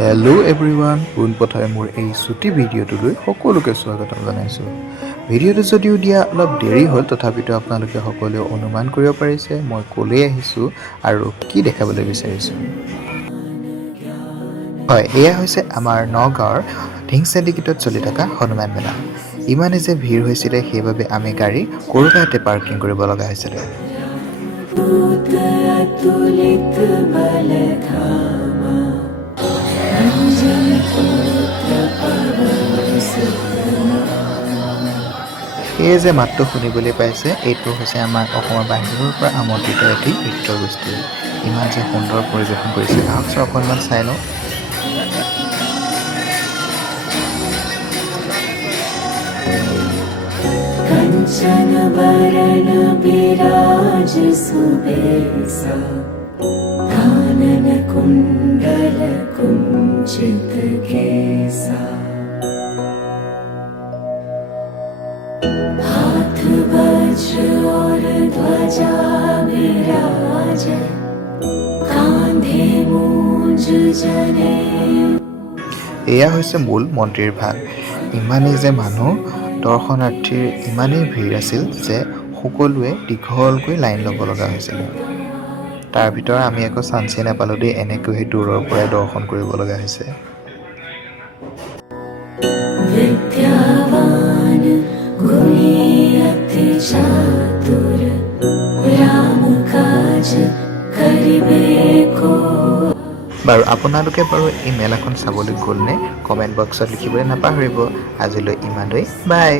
Hello' everyone, পোনপ্ৰথমে মোৰ এই ছুটি ভিডিঅ'টোলৈ সকলোকে স্বাগতম জনাইছোঁ। ভিডিঅ'টো যদিও দিয়া অলপ দেৰি হ'ল, তথাপিতো আপোনালোকে সকলোৱে অনুমান কৰিব পাৰিছে মই ক'লৈ আহিছোঁ আৰু কি দেখাবলৈ বিচাৰিছোঁ। হয়, এয়া হৈছে আমাৰ নগাঁৱৰ ঢিংচালি গেটত চলি থকা হনুমান মেলা। ইমানে যে ভিৰ হৈছিলে, সেইবাবে আমি গাড়ী ক'ৰবাতে পাৰ্কিং কৰিব লগা হৈছিলে। সেয়ে যে মাতটো শুনিবলৈ পাইছে, এইটো হৈছে আমাৰ অসমৰ বাহিৰৰ পৰা আমন্ত্ৰিত এটি নৃত্য গোষ্ঠী। ইমান যে সুন্দৰ পৰিৱেশন কৰিছে, আহকচোন অকণমান চাই লওঁ। कंचन वरण विराज सुबेसा कानन कुंडल कुंचित केसा हाथ वज्र और ध्वजा विराजे कांधे मूंज जने। এয়া হৈছে মূল মন্দিৰ ভাগ। ইমানেই যে মানুহ দৰ্শনাৰ্থীৰ ইমানেই ভিৰ আছিল যে সকলোৱে দীঘলকৈ লাইন ল'ব লগা হৈছিল। তাৰ ভিতৰত আমি একো চান্সেই নাপালোঁ দেই, এনেকৈহে দূৰৰ পৰাই দৰ্শন কৰিব লগা হৈছে। विद्यावान गुणी अति चातुर राम काज करिबे को। বাৰু আপোনালোকে এই মেলাখন চাবলৈ গ'লনে? কমেণ্ট বক্সত লিখিবলৈ নাপাহৰিব। আজিলৈ ইমানেই, বাই।